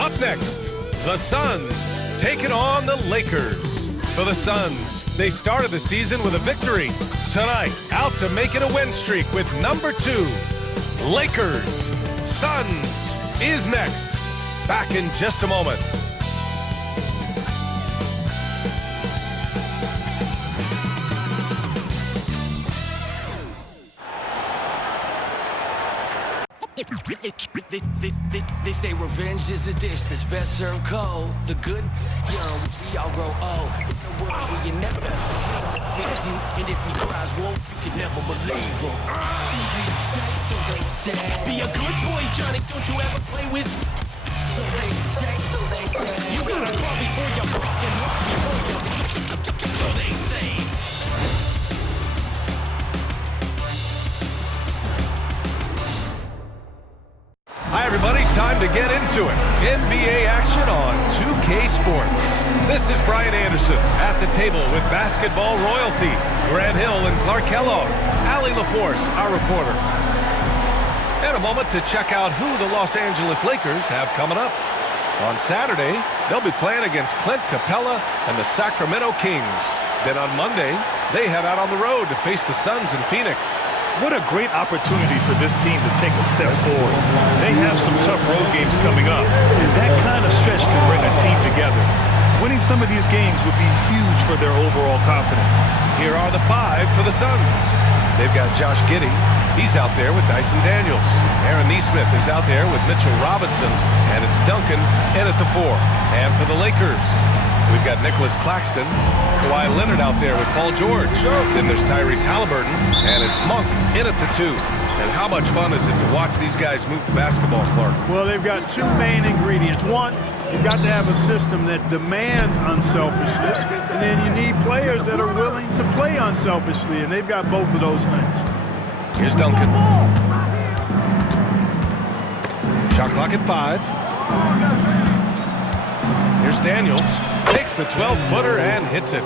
Up next, the Suns taking on the Lakers. For the Suns, they started the season with a victory. Tonight, out to make it a win streak with number 2. Lakers. Suns is next. Back in just a moment. They say revenge is a dish that's best served cold. The good, young, we all grow old. In the world where you never fit you, and if he cries wolf, you can never believe him. So they say, be a good boy, Johnny. Don't you ever play with? So they say, you gotta crawl before you walk and walk before you. So they say. Hi everybody, time to get into it. NBA action on 2K Sports. This is Brian Anderson at the table with basketball royalty, Grant Hill and Clark Kellogg, Allie LaForce, our reporter. And a moment to check out who the Los Angeles Lakers have coming up. On Saturday, they'll be playing against Clint Capella and the Sacramento Kings. Then on Monday, they head out on the road to face the Suns in Phoenix. What a great opportunity for this team to take a step forward. They have some tough road games coming up, and that kind of stretch can bring a team together. Winning some of these games would be huge for their overall confidence. Here are the 5 for the Suns. They've got Josh Giddey. He's out there with Dyson Daniels. Aaron Nesmith is out there with Mitchell Robinson, and it's Duncan in at the 4. And for the Lakers, we've got Nicholas Claxton, Kawhi Leonard out there with Paul George. Then there's Tyrese Halliburton, and it's Monk in at the 2. And how much fun is it to watch these guys move the basketball, Clark? Well, they've got 2 main ingredients. One, you've got to have a system that demands unselfishness, and then you need players that are willing to play unselfishly, and they've got both of those things. Here's Duncan. Shot clock at 5. Here's Daniels. Takes the 12-footer and hits it.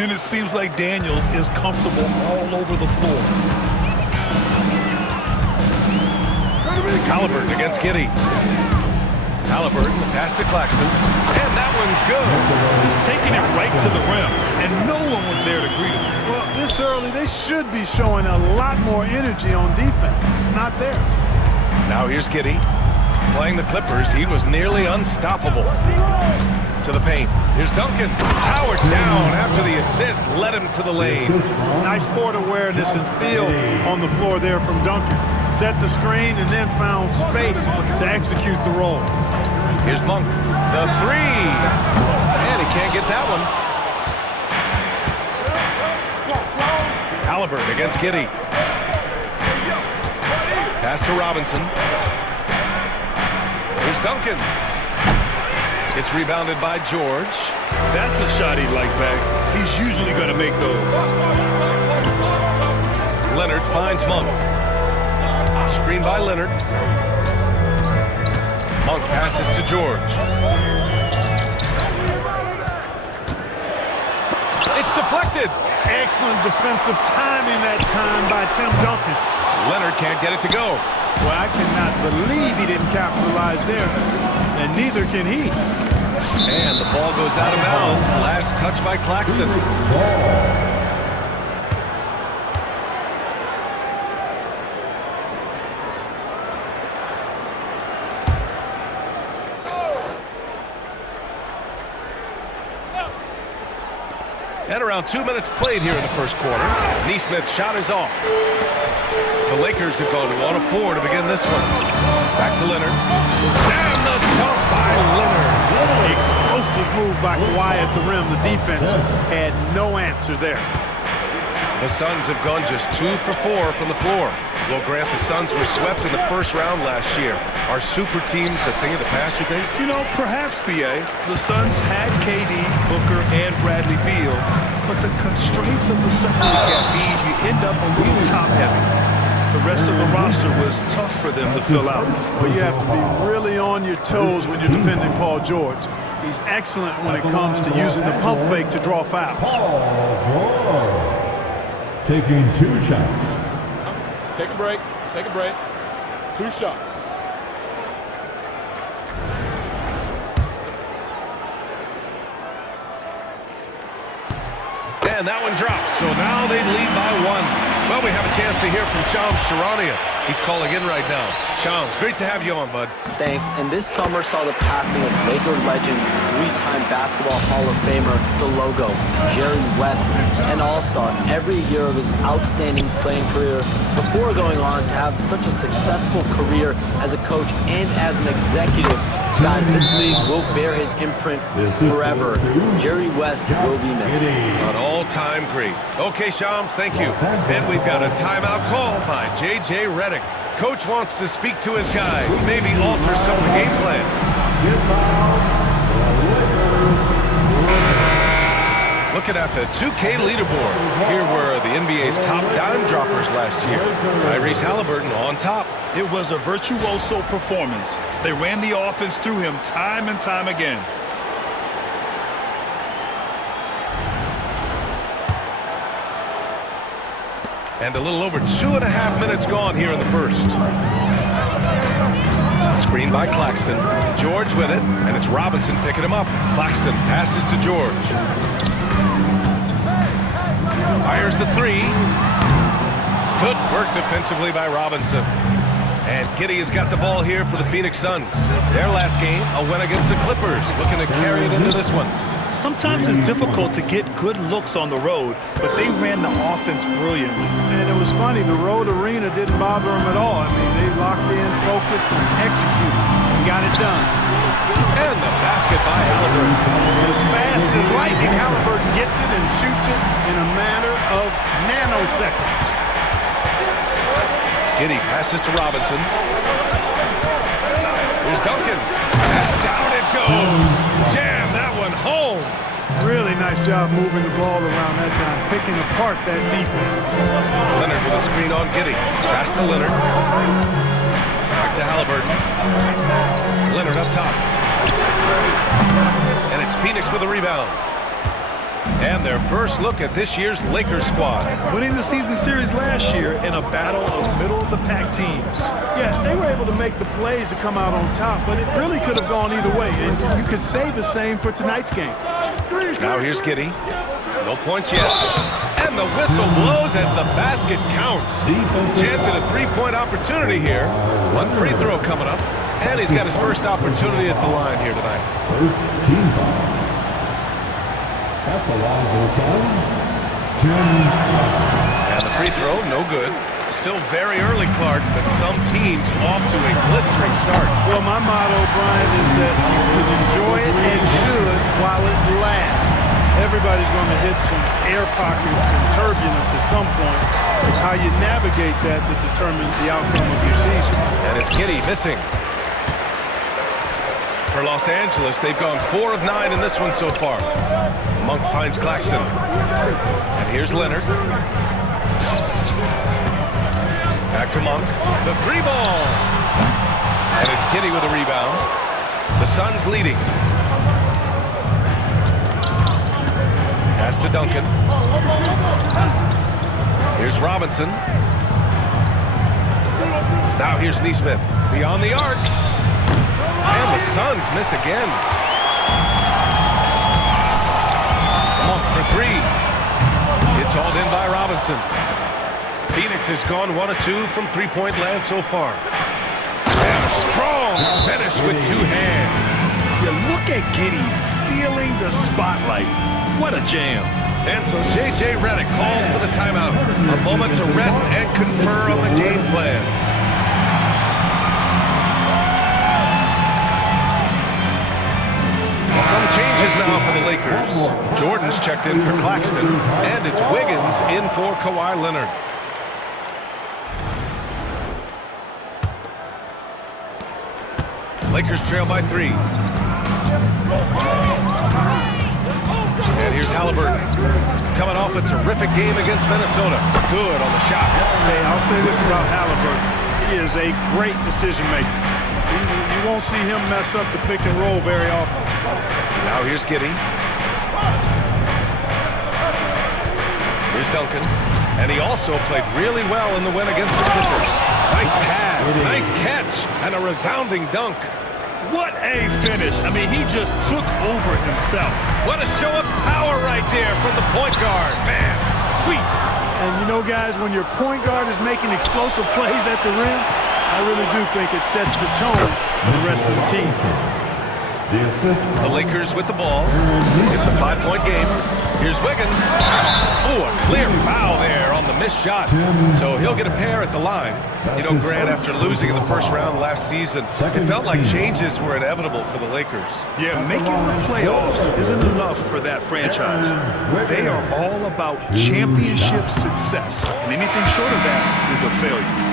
And it seems like Daniels is comfortable all over the floor. Halliburton against Giddey. Halliburton, the pass to Claxton. And that one's good. Just taking it right to the rim, and no one was there to greet him. Well, this early, they should be showing a lot more energy on defense. It's not there. Now here's Giddey. Playing the Clippers, he was nearly unstoppable. To the paint. Here's Duncan. Howard down after the assist led him to the lane. Nice court awareness and feel on the floor there from Duncan. Set the screen and then found space to execute the roll. Here's Monk. The 3. And he can't get that one. Halliburton against Giddey. Pass to Robinson. Here's Duncan. It's rebounded by George. That's a shot he'd like back. He's usually going to make those. Leonard finds Monk. Screen by Leonard. Monk passes to George. It's deflected. Excellent defensive timing that time by Tim Duncan. Leonard can't get it to go. Well, I cannot believe he didn't capitalize there, and neither can he. And the ball goes out of bounds. Last touch by Claxton. At around 2 minutes played here in the first quarter. Nesmith's shot is off. The Lakers have gone 1 of 4 to begin this one. Back to Leonard. And the dunk by Leonard. Explosive move by Kawhi at the rim. The defense had no answer there. The Suns have gone just 2 for 4 from the floor. Well, Grant, the Suns were swept in the first round last year. Are super teams a thing of the past, you think? You know, perhaps, B.A. The Suns had KD, Booker, and Bradley Beal, but the constraints of the salary cap mean you end up a little top-heavy. The rest of the roster was tough for them to fill out. Well, you have to be really on your toes when you're defending Paul George. He's excellent when it comes to using the pump fake to draw fouls. Taking 2 shots. Take a break. Take a break. 2 shots. And that one drops, so now they lead by 1. Well, we have a chance to hear from Shams Charania. He's calling in right now. Shams, great to have you on, bud. Thanks. And this summer saw the passing of Laker legend, 3-time basketball Hall of Famer, the logo, Jerry West, an all-star every year of his outstanding playing career before going on to have such a successful career as a coach and as an executive. Guys, this league will bear his imprint forever. Jerry West will be missed. An all-time great. Okay, Shams, thank you. Then we've got a timeout call by J.J. Redick. Coach wants to speak to his guys, maybe alter some of the game plan. Looking at the 2K leaderboard, here were the NBA's top dime droppers last year. Tyrese Halliburton on top. It was a virtuoso performance. They ran the offense through him time and time again. And a little over 2.5 minutes gone here in the first. Screen by Claxton. George with it, and it's Robinson picking him up. Claxton passes to George. Fires the 3. Good work defensively by Robinson. And Giddey has got the ball here for the Phoenix Suns. Their last game, a win against the Clippers, looking to carry it into this one. Sometimes it's difficult to get good looks on the road, but they ran the offense brilliantly. And it was funny, the road arena didn't bother them at all. I mean, they locked in, focused, and executed, and got it done. And the basket by Halliburton. As fast as lightning, Halliburton gets it and shoots it in a matter of nanoseconds. Giddey passes to Robinson. Here's Duncan. And down it goes. Jam that one home. Really nice job moving the ball around that time, picking apart that defense. Leonard with a screen on Giddey. Pass to Leonard. Back to Halliburton. Leonard up top. And it's Phoenix with a rebound. And their first look at this year's Lakers squad. Winning the season series last year in a battle of middle-of-the-pack teams. Yeah, they were able to make the plays to come out on top, but it really could have gone either way. And you could say the same for tonight's game. Now here's Giddey. No points yet. And the whistle blows as the basket counts. Chance at a three-point opportunity here. One free throw coming up. And he's got his first opportunity at the line here tonight. First team foul. At the line for the Suns, Tim. And the free throw, no good. Still very early, Clark, but some teams off to a blistering start. Well, my motto, Brian, is that you can enjoy it and should while it lasts. Everybody's going to hit some air pockets and turbulence at some point. It's how you navigate that determines the outcome of your season. And it's Giddey missing. For Los Angeles, they've gone 4 of 9 in this one so far. Monk finds Claxton. And here's Leonard. Back to Monk. The free ball. And it's Giddey with a rebound. The Suns leading. Pass to Duncan. Here's Robinson. Now here's Nesmith. Beyond the arc. And the Suns miss again. Monk for 3. It's hauled in by Robinson. Phoenix has gone 1 of 2 from three-point land so far. And a strong finish with 2 hands. You look at Giddey stealing the spotlight. What a jam. And so J.J. Redick calls for the timeout. A moment to rest and confer on the game plan. Some changes now for the Lakers. Jordan's checked in for Claxton, and it's Wiggins in for Kawhi Leonard. Lakers trail by 3. And here's Halliburton, coming off a terrific game against Minnesota. Good on the shot. Hey, I'll say this about Halliburton. He is a great decision maker. You won't see him mess up the pick and roll very often. Now here's Giddey. Here's Duncan. And he also played really well in the win against the Clippers. Nice pass, nice catch, and a resounding dunk. What a finish. I mean, he just took over himself. What a show of power right there from the point guard. Man, sweet. And you know, guys, when your point guard is making explosive plays at the rim, I really do think it sets the tone for the rest of the team. The Lakers with the ball. It's a 5-point game. Here's Wiggins. Oh, a clear foul there on the missed shot. So he'll get a pair at the line. You know, Grant, after losing in the first round last season, it felt like changes were inevitable for the Lakers. Yeah, making the playoffs isn't enough for that franchise. They are all about championship success. And anything short of that is a failure.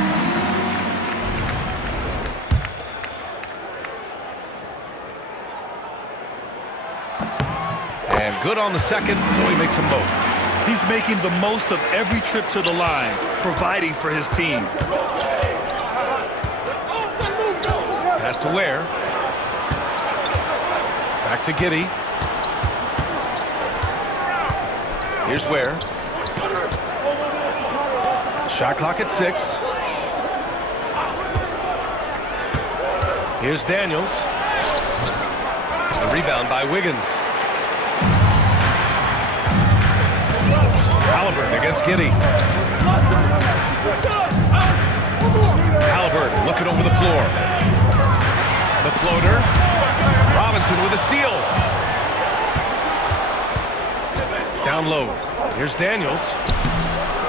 And good on the second, so he makes them both. He's making the most of every trip to the line, providing for his team. Pass to Ware. Back to Giddey. Here's Ware. Shot clock at 6. Here's Daniels. A rebound by Wiggins. Halliburton against Giddey. Halliburton looking over the floor. The floater. Robinson with a steal. Down low. Here's Daniels.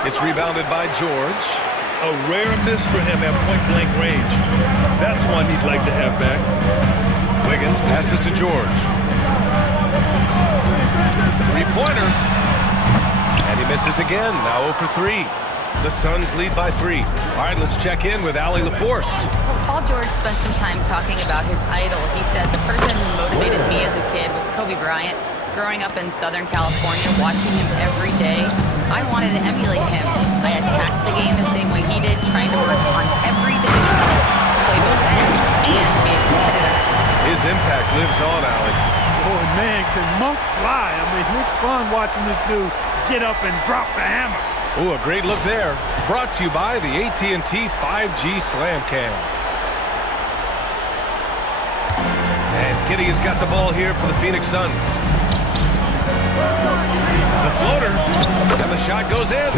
It's rebounded by George. A rare miss for him at point-blank range. That's one he'd like to have back. Wiggins passes to George. Three-pointer. And he misses again. Now 0 for 3. The Suns lead by 3. All right, let's check in with Allie LaForce. Paul George spent some time talking about his idol. He said, "The person who motivated me as a kid was Kobe Bryant. Growing up in Southern California, watching him every day, I wanted to emulate him. I attacked the game the same way he did, trying to work on every deficiency, play both ends, and be a competitor." His impact lives on, Allie. Boy, man, can Monk fly. I mean, it's fun watching this dude get up and drop the hammer. Ooh, a great look there. Brought to you by the AT&T 5G Slam Cam. And Giddey has got the ball here for the Phoenix Suns. The floater, and the shot goes in.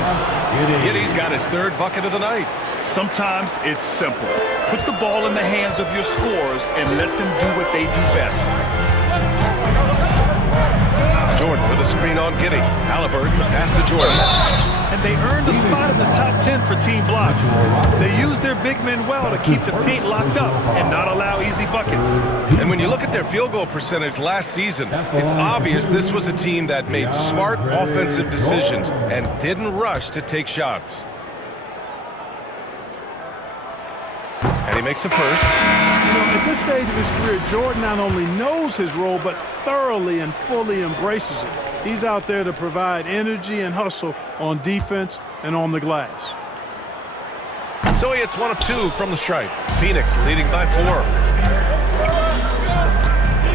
Giddey's got his 3rd bucket of the night. Sometimes it's simple. Put the ball in the hands of your scorers and let them do what they do best. Jordan with a screen on Giddey. Halliburton, the pass to Jordan. And they earned a spot in the top 10 for team blocks. They use their big men well to keep the paint locked up and not allow easy buckets. And when you look at their field goal percentage last season, it's obvious this was a team that made smart offensive decisions and didn't rush to take shots. And he makes a first. You know, at this stage of his career, Jordan not only knows his role, but thoroughly and fully embraces it. He's out there to provide energy and hustle on defense and on the glass. So he hits 1 of 2 from the stripe. Phoenix leading by 4.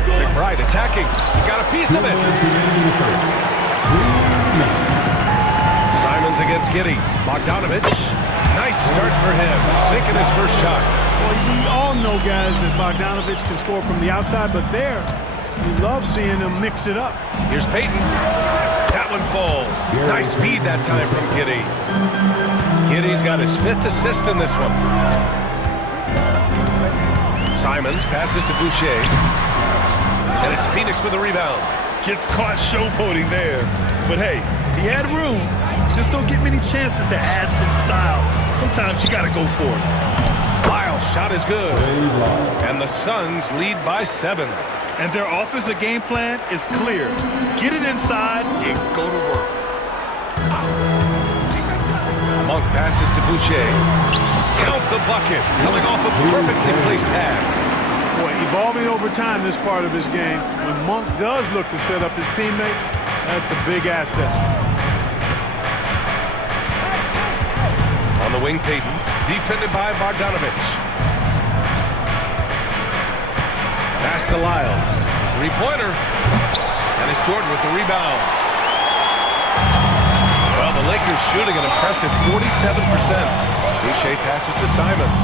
McBride attacking. He got a piece of it. Simons against Giddey. Bogdanovich. Nice start for him. Sinking his first shot. Well, we all know, guys, that Bogdanovich can score from the outside, but there, we love seeing him mix it up. Here's Payton. That one falls. Nice feed that time from Giddey. Giddey's got his 5th assist in this one. Simons passes to Boucher. And it's Phoenix with a rebound. Gets caught showboating there. But hey, he had room. Just don't get many chances to add some style. Sometimes you got to go for it. Lyle's shot is good. And the Suns lead by 7. And their offensive game plan is clear. Get it inside and go to work. Monk passes to Boucher. Count the bucket. Coming off a perfectly placed pass. Boy, evolving over time, this part of his game. When Monk does look to set up his teammates, that's a big asset. On the wing, Payton. Defended by Bogdanovich. Pass to Lyles. 3-pointer. And it's Jordan with the rebound. Well, the Lakers shooting an impressive 47%. Boucher passes to Simons.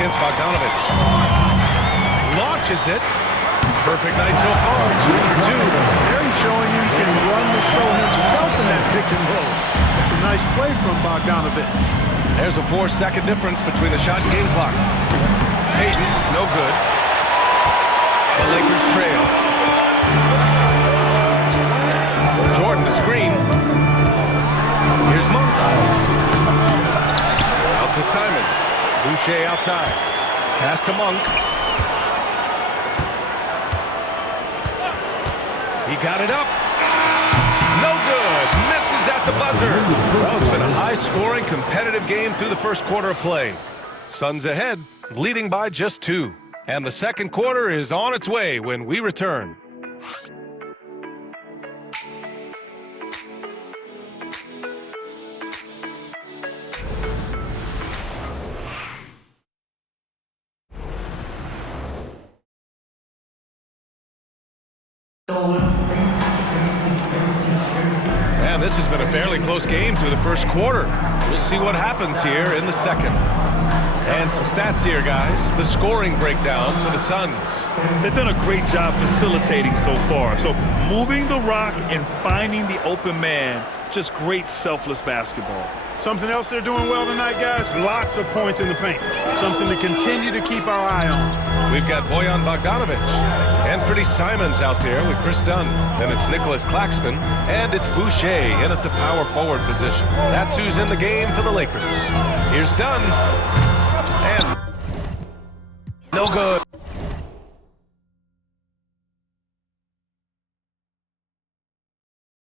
against Bogdanovich. Launches it. Perfect night so far. 2 for 2. There he's showing you he can run the show himself in that pick and roll. It's a nice play from Bogdanovich. There's a 4-second difference between the shot and game clock. Payton, no good. The Lakers trail. Jordan the screen. Here's Monk. Out to Simons. Boucher outside. Pass to Monk. He got it up. No good. Misses at the buzzer. Well, it's been a high-scoring, competitive game through the first quarter of play. Suns ahead, leading by just 2. And the second quarter is on its way when we return. And this has been a fairly close game through the first quarter. We'll see what happens here in the second. And some stats here, guys. The scoring breakdown for the Suns. They've done a great job facilitating so far. So moving the rock and finding the open man, just great selfless basketball. Something else they're doing well tonight, guys, lots of points in the paint. Something to continue to keep our eye on. We've got Bojan Bogdanovic, Anthony Simons out there with Chris Dunn. Then it's Nicholas Claxton, and it's Boucher in at the power forward position. That's who's in the game for the Lakers. Here's Dunn, and no good.